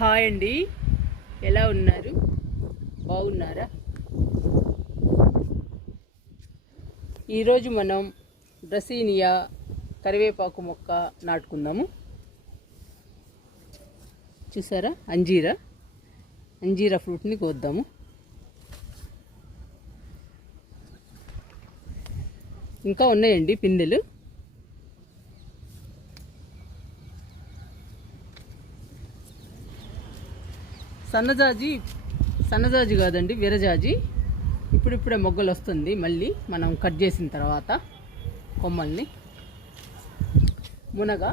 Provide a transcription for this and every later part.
Hi అండి. ఎలా ఉన్నారు? బాగున్నారా? ఈరోజు మనం డ్రసీనియా కరివేపాకు మొక్క నాటుకుందాము. చూసారా? అంజీరా. అంజీరా ఫ్రూట్ని కోద్దాము. ఇంకా ఉన్నాయండి పిందెలు. సన్నజాజి సన్నజాజి కాదండి విరజాజి. ఇప్పుడిప్పుడే మొగ్గలు వస్తుంది. మళ్ళీ మనం కట్ చేసిన తర్వాత కొమ్మల్ని మునగ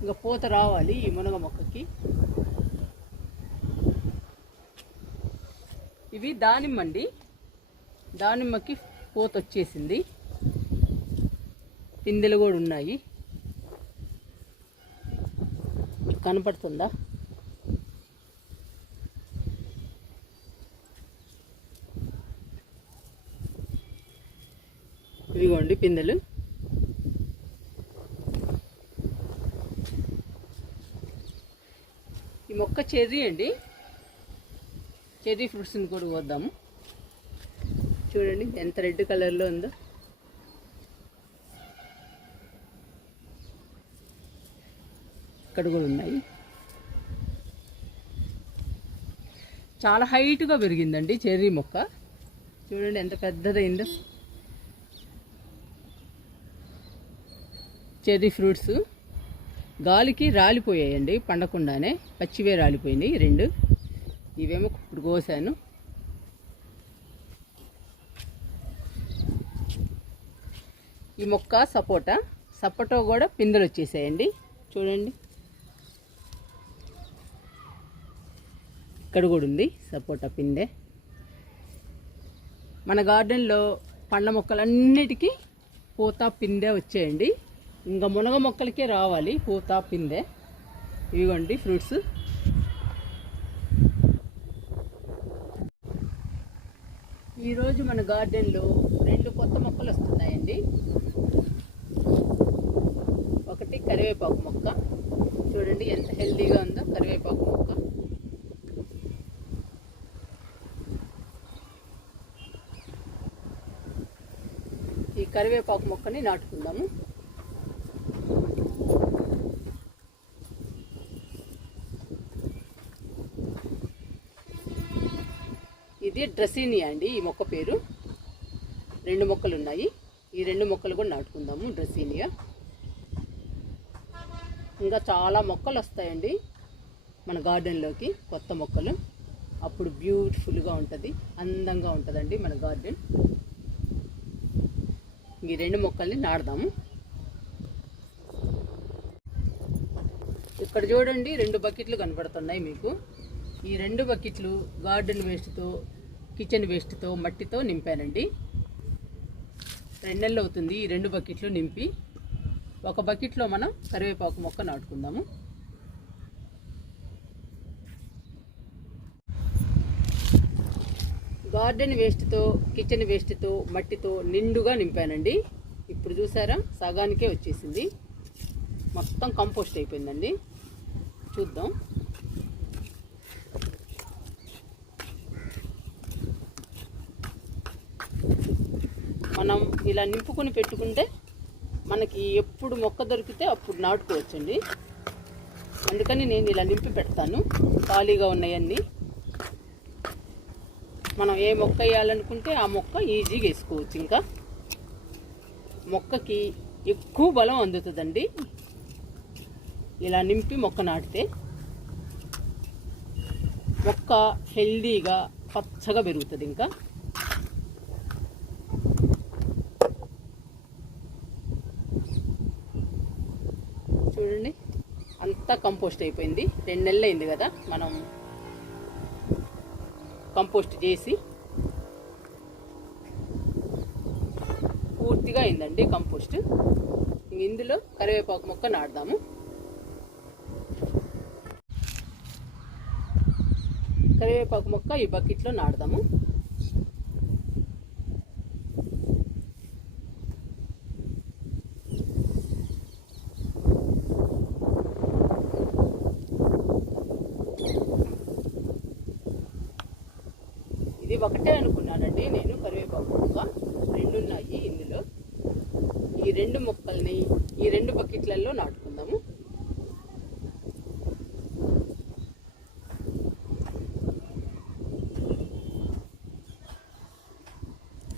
ఇంకా పూత రావాలి ఈ మునగ మొక్కకి. ఇవి దానిమ్మ అండి దానిమ్మకి పూత వచ్చేసింది. పిందెలు కూడా ఉన్నాయి. మీకు కనపడుతుందా? ఇదిగోండి పిందెలు. ఈ మొక్క చెర్రీ అండి. చెర్రీ ఫ్రూట్స్ని కూడా వద్దాము చూడండి ఎంత రెడ్ కలర్లో ఉందో. ఇక్కడ కూడా ఉన్నాయి. చాలా హైట్గా పెరిగిందండి చెర్రీ మొక్క. చూడండి ఎంత పెద్దదైందో. Cherry fruits. గాలికి రాలిపోయాయండి పండకుండానే పచ్చివే రాలిపోయినాయి రెండు. ఇవేమో ఇప్పుడు కోసాను. ఈ మొక్క సపోటా. సపోటా కూడా పిందెలు వచ్చేసాయండి. చూడండి. ఇక్కడ కూడా ఉంది సపోటా పిందె. మన గార్డెన్లో పండ్ల మొక్కలన్నిటికీ పూత పిందె వచ్చాయండి. ఇంకా మునగ మొక్కలకే రావాలి పూత పిందె. ఇవ్వండి ఫ్రూట్స్. ఈరోజు మన గార్డెన్లో రెండు కొత్త మొక్కలు వస్తున్నాయండి. ఒకటి కరివేపాకు మొక్క. చూడండి ఎంత హెల్తీగా ఉందో కరివేపాకు మొక్క. ఈ కరివేపాకు మొక్కని నాటుకుందాము. ఇది డ్రెస్సీనియా అండి. ఈ మొక్క పేరు. రెండు మొక్కలు ఉన్నాయి ఈ రెండు మొక్కలు కూడా నాటుకుందాము డ్రెస్సీనియా. ఇంకా చాలా మొక్కలు వస్తాయండి మన గార్డెన్లోకి కొత్త మొక్కలు. అప్పుడు బ్యూటిఫుల్గా ఉంటుంది అందంగా ఉంటుందండి మన గార్డెన్. ఈ రెండు మొక్కల్ని నాడదాము ఇక్కడ చూడండి రెండు బకెట్లు కనబడుతున్నాయి మీకు. ఈ రెండు బకెట్లు గార్డెన్ వేస్ట్తో కిచెన్ వేస్ట్తో మట్టితో నింపానండి. రెండు నెలలు అవుతుంది ఈ రెండు బకెట్లు నింపి. ఒక బకెట్లో మనం కరివేపాకు మొక్క నాటుకుందాము. గార్డెన్ వేస్ట్తో కిచెన్ వేస్ట్తో మట్టితో నిండుగా నింపానండి. ఇప్పుడు చూసారా? సగానికే వచ్చేసింది. మొత్తం కంపోస్ట్ అయిపోయిందండి. చూద్దాం. మనం ఇలా నింపుకొని పెట్టుకుంటే మనకి ఎప్పుడు మొక్క దొరికితే అప్పుడు నాటుకోవచ్చండి. అందుకని నేను ఇలా నింపి పెడతాను. ఖాళీగా ఉన్నాయన్నీ. మనం ఏ మొక్క వేయాలనుకుంటే ఆ మొక్క ఈజీగా వేసుకోవచ్చు ఇంకా. మొక్కకి ఎక్కువ బలం అందుతుందండి. ఇలా నింపి మొక్క నాటితే మొక్క హెల్దీగా పచ్చగా పెరుగుతుంది ఇంకా చూడండి అంతా కంపోస్ట్ అయిపోయింది. రెండు నెలలు అయింది కదా మనం కంపోస్ట్ చేసి పూర్తిగా అయిందండి కంపోస్ట్. ఇందులో కరివేపాకు మొక్క నాటుదాము. కరివేపాకు మొక్క ఈ బకెట్లో నాటుదాము ఒకటే అనుకున్నానండి నేను కరివేపాకు మొక్క రెండు ఉన్నాయి ఇందులో ఈ రెండు మొక్కల్ని ఈ రెండు బకెట్లలో నాటుకుందాము.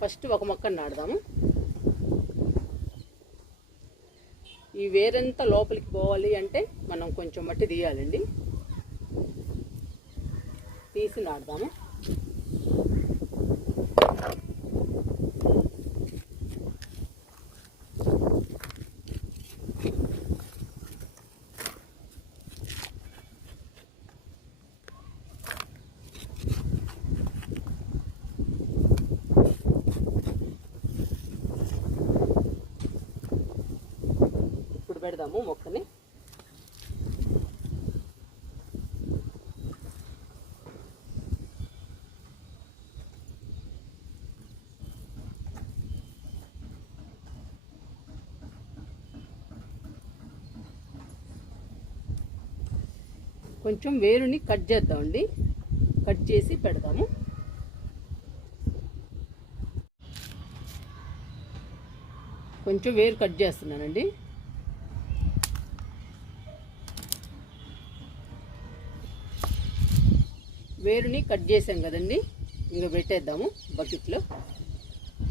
ఫస్ట్ ఒక మొక్కను నాటుదాము. ఈ వేరంతా లోపలికి పోవాలి అంటే మనం కొంచెం మట్టి తీయాలండి. తీసి నాటుదాము. ఇప్పుడు మొక్కని. కొంచెం వేరుని కట్ చేద్దామండి. కట్ చేసి పెడదాము. కొంచెం వేరు కట్ చేస్తున్నానండి. వేరుని కట్ చేసాం కదండి. ఇంకా పెట్టేద్దాము బకెట్లో.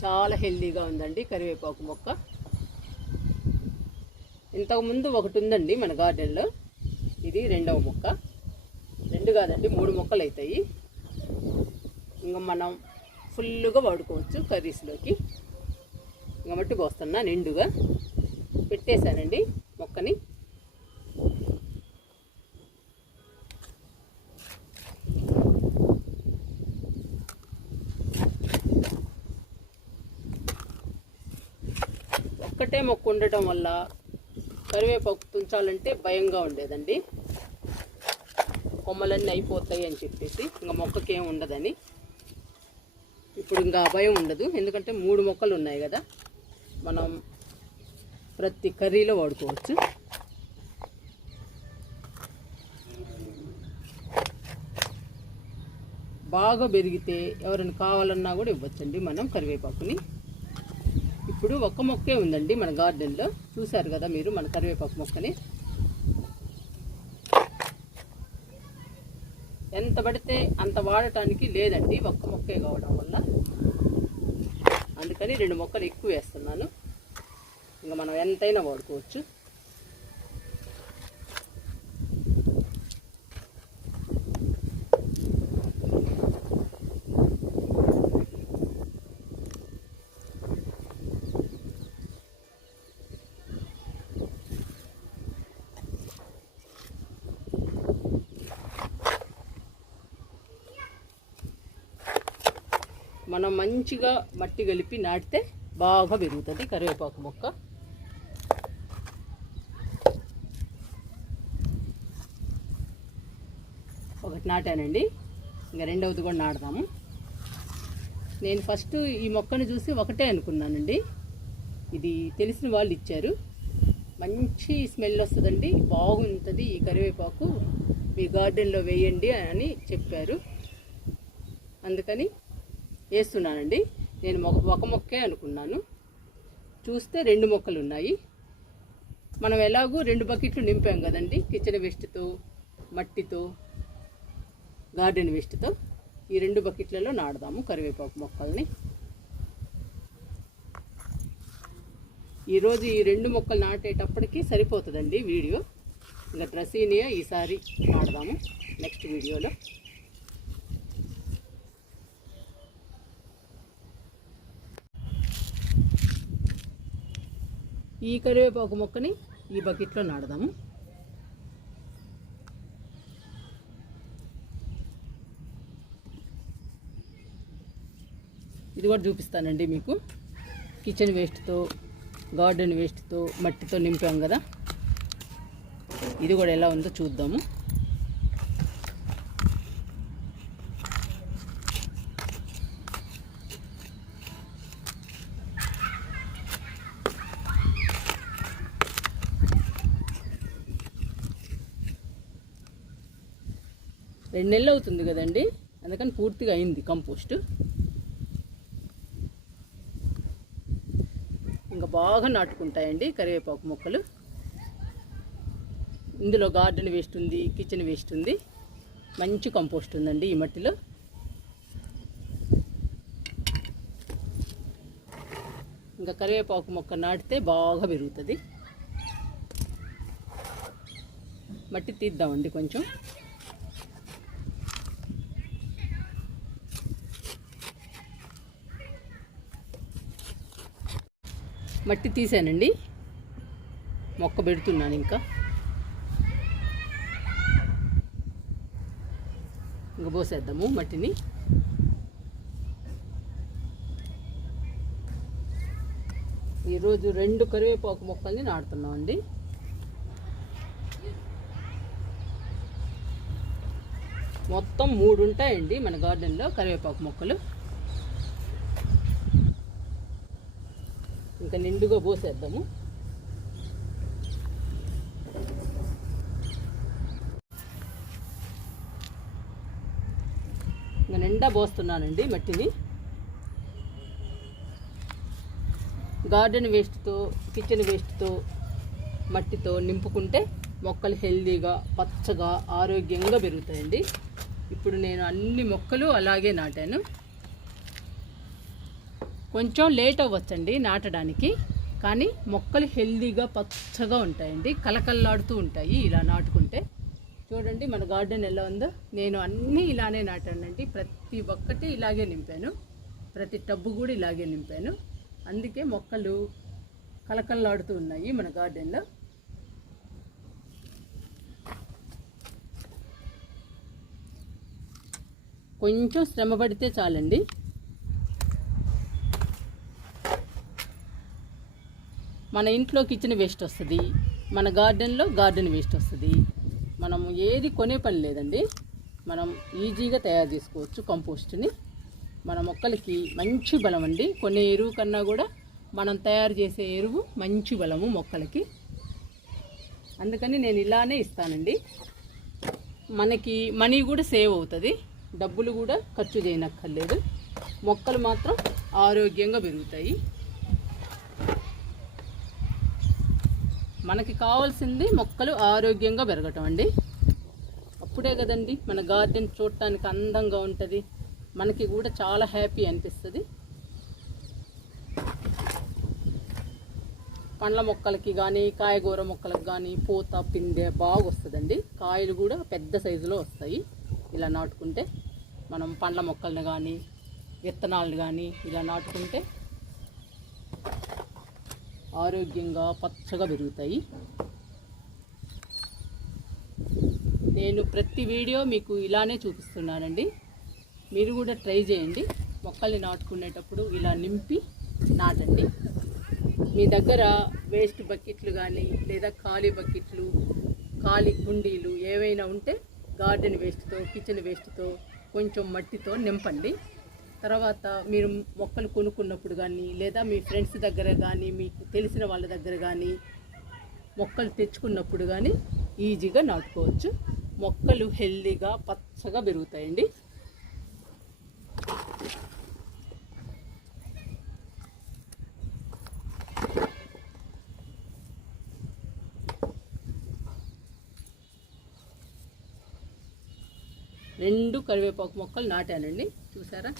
చాలా హెల్దీగా ఉందండి కరివేపాకు మొక్క. ఇంతకుముందు ఒకటి ఉందండి మన గార్డెన్లో. ఇది రెండవ మొక్క. రెండు కాదండి మూడు మొక్కలు అవుతాయి. ఇంకా మనం ఫుల్గా వాడుకోవచ్చు కర్రీస్లోకి. ఇంకా మట్టి పోస్తున్నా నిండుగా. పెట్టేశానండి మొక్కని. ఒకటే మొక్క ఉండటం వల్ల కరివేపాకు తుంచాలంటే భయంగా ఉండేదండి. కొమ్మలన్నీ అయిపోతాయి అని చెప్పేసి ఇంకా మొక్కకి ఏమి ఉండదని. ఇప్పుడు ఇంకా భయం ఉండదు. ఎందుకంటే మూడు మొక్కలు ఉన్నాయి కదా. మనం ప్రతి కర్రీలో వాడుకోవచ్చు. బాగా పెరిగితే ఎవరైనా కావాలన్నా కూడా ఇవ్వచ్చండి మనం కరివేపాకుని. ఇప్పుడు ఒక్క మొక్కే ఉందండి మన గార్డెన్లో. చూశారు కదా మీరు మన కరివేపాకు మొక్కని. ఎంత పడితే అంత వాడటానికి లేదండి ఒక్క మొక్కే కావడం వల్ల. అందుకని రెండు మొక్కలు ఎక్కువ వేస్తున్నాను. ఇంకా మనం ఎంతైనా వాడుకోవచ్చు. మనం మంచిగా మట్టి కలిపి నాటితే బాగా పెరుగుతుంది కరివేపాకు మొక్క. ఒకటి నాటానండి. ఇంకా రెండవది కూడా నాటుదాము. నేను ఫస్ట్ ఈ మొక్కను చూసి ఒకటే అనుకున్నానండి. ఇది తెలిసిన వాళ్ళు ఇచ్చారు. మంచి స్మెల్ వస్తుందండి. బాగుంటుంది ఈ కరివేపాకు. మీ గార్డెన్లో వేయండి అని చెప్పారు. అందుకని వేస్తున్నానండి. నేను మొక్క ఒక మొక్కే అనుకున్నాను. చూస్తే రెండు మొక్కలు ఉన్నాయి మనం ఎలాగూ రెండు బకెట్లు నింపాం కదండి. కిచెన్ వేస్ట్తో మట్టితో గార్డెన్ వేస్ట్తో ఈ రెండు బకెట్లలో నాడదాము కరివేపాకు మొక్కల్ని. ఈరోజు ఈ రెండు మొక్కలు నాటేటప్పటికి సరిపోతుందండి వీడియో. ఇంకా డ్రసీనియా ఈసారి నాడదాము నెక్స్ట్ వీడియోలో. ఈ కరివేపాకు మొక్కని ఈ బకెట్లో నాడదాము ఇది కూడా చూపిస్తానండి మీకు. కిచెన్ వేస్ట్తో గార్డెన్ వేస్ట్తో మట్టితో నింపాం కదా. ఇది కూడా ఎలా ఉందో చూద్దాము. రెండు నెలలు అవుతుంది కదండి. అందుకని పూర్తిగా అయింది కంపోస్ట్. ఇంకా బాగా నాటుకుంటాయండి కరివేపాకు మొక్కలు. ఇందులో గార్డెన్ వేస్ట్ ఉంది కిచెన్ వేస్ట్ ఉంది. మంచి కంపోస్ట్ ఉందండి ఈ మట్టిలో. ఇంకా కరివేపాకు మొక్క నాటితే బాగా పెరుగుతుంది. మట్టి తీద్దామండి కొంచెం. మట్టి తీసానండి. మొక్క పెడుతున్నాను ఇంకా. ఇంకా పోసేద్దాము మట్టిని. ఈరోజు రెండు కరివేపాకు మొక్కల్ని నాటుతున్నామండి. మొత్తం మూడు ఉంటాయండి మన గార్డెన్లో కరివేపాకు మొక్కలు. ఇంకా నిండుగా పోసేద్దాము. ఇంకా నిండా పోస్తున్నానండి మట్టిని. గార్డెన్ వేస్ట్తో కిచెన్ వేస్ట్తో మట్టితో నింపుకుంటే మొక్కలు హెల్దీగా పచ్చగా ఆరోగ్యంగా పెరుగుతాయండి. ఇప్పుడు నేను అన్ని మొక్కలు అలాగే నాటాను. కొంచెం లేట్ అవ్వచ్చండి నాటడానికి. కానీ మొక్కలు హెల్దీగా పచ్చగా ఉంటాయండి. కలకల్లాడుతూ ఉంటాయి ఇలా నాటుకుంటే. చూడండి మన గార్డెన్ ఎలా ఉందో. నేను అన్నీ ఇలానే నాటానండి. ప్రతి ఒక్కటి ఇలాగే నింపాను. ప్రతి టబ్బు కూడా ఇలాగే నింపాను. అందుకే మొక్కలు కలకల్లాడుతూ ఉన్నాయి మన గార్డెన్లో కొంచెం శ్రమ పడితే చాలండి. మన ఇంట్లో కిచెన్ వేస్ట్ వస్తుంది. మన గార్డెన్లో గార్డెన్ వేస్ట్ వస్తుంది. మనం ఏది కొనే పని లేదండి. మనం ఈజీగా తయారు చేసుకోవచ్చు కంపోస్ట్ని. మన మొక్కలకి మంచి బలం అండి. కొనే ఎరువు కన్నా కూడా మనం తయారు చేసే ఎరువు మంచి బలము మొక్కలకి. అందుకని నేను ఇలానే ఇస్తానండి. మనకి మనీ కూడా సేవ్ అవుతుంది. డబ్బులు కూడా ఖర్చు చేయనక్కర్లేదు. మొక్కలు మాత్రం ఆరోగ్యంగా పెరుగుతాయి. మనకి కావాల్సింది మొక్కలు ఆరోగ్యంగా పెరగటం అండి. అప్పుడే కదండి మన గార్డెన్ చూడటానికి అందంగా ఉంటుంది. మనకి కూడా చాలా హ్యాపీ అనిపిస్తుంది. పండ్ల మొక్కలకి కానీ కాయగూర మొక్కలకు కానీ పూత పిందె బాగా వస్తుందండి. కాయలు కూడా పెద్ద సైజులో వస్తాయి. ఇలా నాటుకుంటే మనం పండ్ల మొక్కలను కానీ విత్తనాలను కానీ ఇలా నాటుకుంటే ఆరోగ్యంగా పచ్చగా పెరుగుతాయి. నేను ప్రతి వీడియో మీకు ఇలానే చూపిస్తున్నానండి. మీరు కూడా ట్రై చేయండి. మొక్కల్ని నాటుకునేటప్పుడు ఇలా నింపి నాటండి. మీ దగ్గర వేస్ట్ బకెట్లు కానీ లేదా ఖాళీ బకెట్లు ఖాళీ కుండీలు ఏవైనా ఉంటే గార్డెన్ వేస్ట్తో కిచెన్ వేస్ట్తో కొంచెం మట్టితో నింపండి. తర్వాత మీరు మొక్కలు కొనుక్కున్నప్పుడు కానీ లేదా మీ ఫ్రెండ్స్ దగ్గర కానీ మీకు తెలిసిన వాళ్ళ దగ్గర కానీ మొక్కలు తెచ్చుకున్నప్పుడు కానీ ఈజీగా నాటుకోవచ్చు. మొక్కలు హెల్దీగా పచ్చగా పెరుగుతాయండి. రెండు కరివేపాకు మొక్కలు నాటానండి. చూసారా?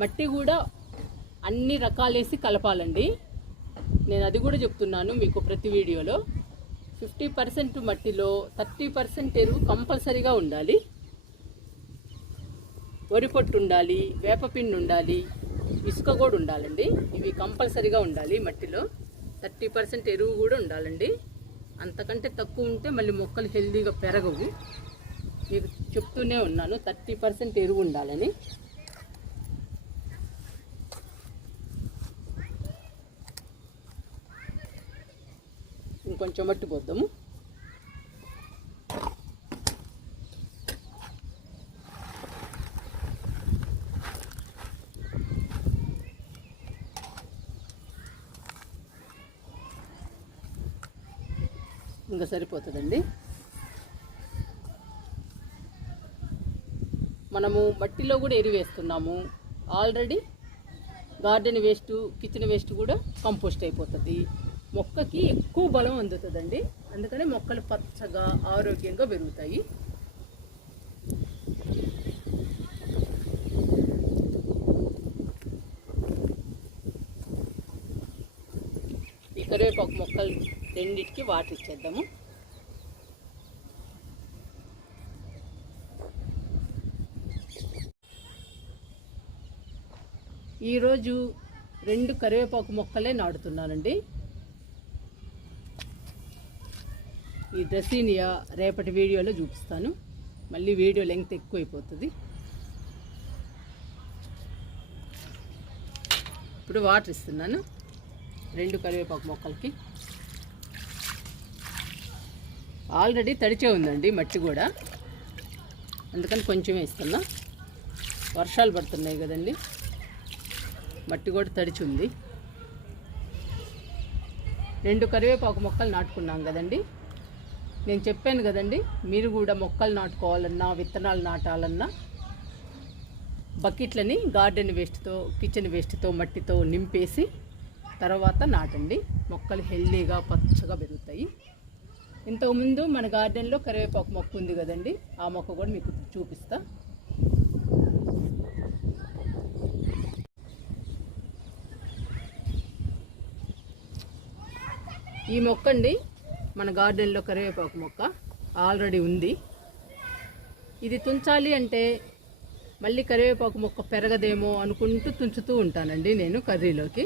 మట్టి కూడా అన్ని రకాలేసి కలపాలండి. నేను అది కూడా చెప్తున్నాను మీకు ప్రతి వీడియోలో. ఫిఫ్టీ పర్సెంట్ మట్టిలో థర్టీ పర్సెంట్ ఎరువు కంపల్సరీగా ఉండాలి. వరి పొట్టు ఉండాలి వేపపిండి ఉండాలి ఇసుక కూడా ఉండాలండి. ఇవి కంపల్సరీగా ఉండాలి మట్టిలో. థర్టీ పర్సెంట్ ఎరువు కూడా ఉండాలండి. అంతకంటే తక్కువ ఉంటే మళ్ళీ మొక్కలు హెల్దీగా పెరగవు. మీకు చెప్తూనే ఉన్నాను థర్టీ పర్సెంట్ ఎరువు ఉండాలని. ఇంకొంచెం మట్టి పోద్దాము ఇంకా సరిపోతుందండి. మనము మట్టిలో కూడా ఎరివేస్తున్నాము already garden waste kitchen waste కూడా కంపోస్ట్ అయిపోతుంది. మొక్కకి ఎక్కువ బలం అందుతుందండి. అందుకనే మొక్కలు పచ్చగా ఆరోగ్యంగా పెరుగుతాయి. ఈ కరివేపాకు మొక్కలు రెండింటికి వాటర్ ఇచ్చేద్దాము. ఈరోజు రెండు కరివేపాకు మొక్కలే నాటుతున్నానండి. ఈ డ్రెస్సీనియా రేపటి వీడియోలో చూపిస్తాను. మళ్ళీ వీడియో లెంగ్త్ ఎక్కువైపోతుంది. ఇప్పుడు వాటర్ ఇస్తున్నాను. రెండు కరివేపాకు మొక్కలకి. ఆల్రెడీ తడిచే ఉందండి మట్టి కూడా. అందుకని కొంచెమే ఇస్తున్నా. వర్షాలు పడుతున్నాయి కదండి. మట్టి కూడా తడిచి ఉంది. రెండు కరివేపాకు మొక్కలు నాటుకున్నాం కదండి. నేను చెప్పాను కదండి మీరు కూడా మొక్కలు నాటుకోవాలన్నా విత్తనాలు నాటాలన్నా బకెట్లని గార్డెన్ వేస్ట్తో కిచెన్ వేస్ట్తో మట్టితో నింపేసి తర్వాత నాటండి. మొక్కలు హెల్దీగా పచ్చగా పెరుగుతాయి. ఇంతకుముందు మన గార్డెన్లో కరివేపాకు మొక్క ఉంది కదండి ఆ మొక్క కూడా మీకు చూపిస్తా. ఈ మొక్క అండి మన గార్డెన్లో కరివేపాకు మొక్క ఆల్రెడీ ఉంది. ఇది తుంచాలి అంటే మళ్ళీ కరివేపాకు మొక్క పెరగదేమో అనుకుంటూ తుంచుతూ ఉంటానండి నేను కర్రీలోకి.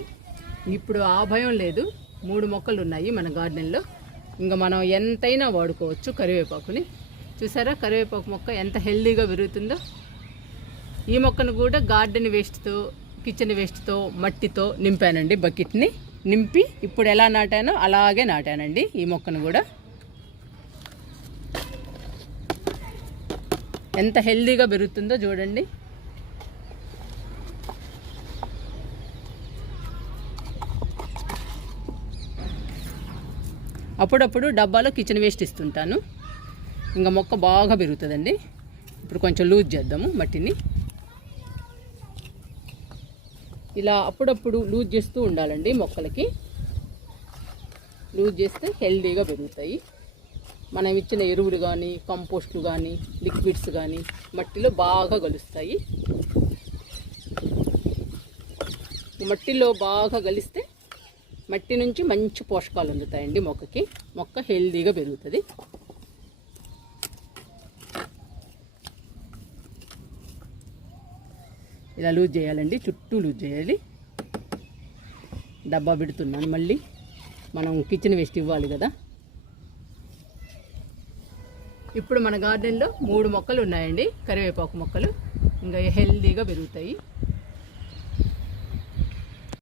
ఇప్పుడు ఆ భయం లేదు. మూడు మొక్కలు ఉన్నాయి మన గార్డెన్లో. ఇంకా మనం ఎంతైనా వాడుకోవచ్చు కరివేపాకుని. చూసారా కరివేపాకు మొక్క ఎంత హెల్దీగా పెరుగుతుందో ఈ మొక్కను కూడా గార్డెన్ వేస్ట్తో కిచెన్ వేస్ట్తో మట్టితో నింపానండి బకెట్ని. నింపి ఇప్పుడు ఎలా నాటానో అలాగే నాటానండి ఈ మొక్కను కూడా. ఎంత హెల్దీగా పెరుగుతుందో చూడండి. అప్పుడప్పుడు డబ్బాలో కిచెన్ వేస్ట్ ఇస్తుంటాను. ఇంకా మొక్క బాగా పెరుగుతుందండి. ఇప్పుడు కొంచెం లూజ్ చేద్దాము మట్టిని. ఇలా అప్పుడప్పుడు లూజ్ చేస్తూ ఉండాలండి మొక్కలకి. లూజ్ చేస్తే హెల్దీగా పెరుగుతాయి. మనం ఇచ్చిన ఎరువులు కానీ కంపోస్ట్లు కానీ లిక్విడ్స్ కానీ మట్టిలో బాగా కలుస్తాయి మట్టిలో బాగా కలిస్తే మట్టి నుంచి మంచి పోషకాలు అందుతాయండి మొక్కకి. మొక్క హెల్దీగా పెరుగుతుంది. ఇలా లూజ్ చేయాలండి చుట్టూ లూజ్ చేయాలి. డబ్బా పెడుతున్నాను మళ్ళీ. మనం కిచెన్ వేస్ట్ ఇవ్వాలి కదా. ఇప్పుడు మన గార్డెన్లో మూడు మొక్కలు ఉన్నాయండి కరివేపాకు మొక్కలు. ఇంకా హెల్దీగా పెరుగుతాయి.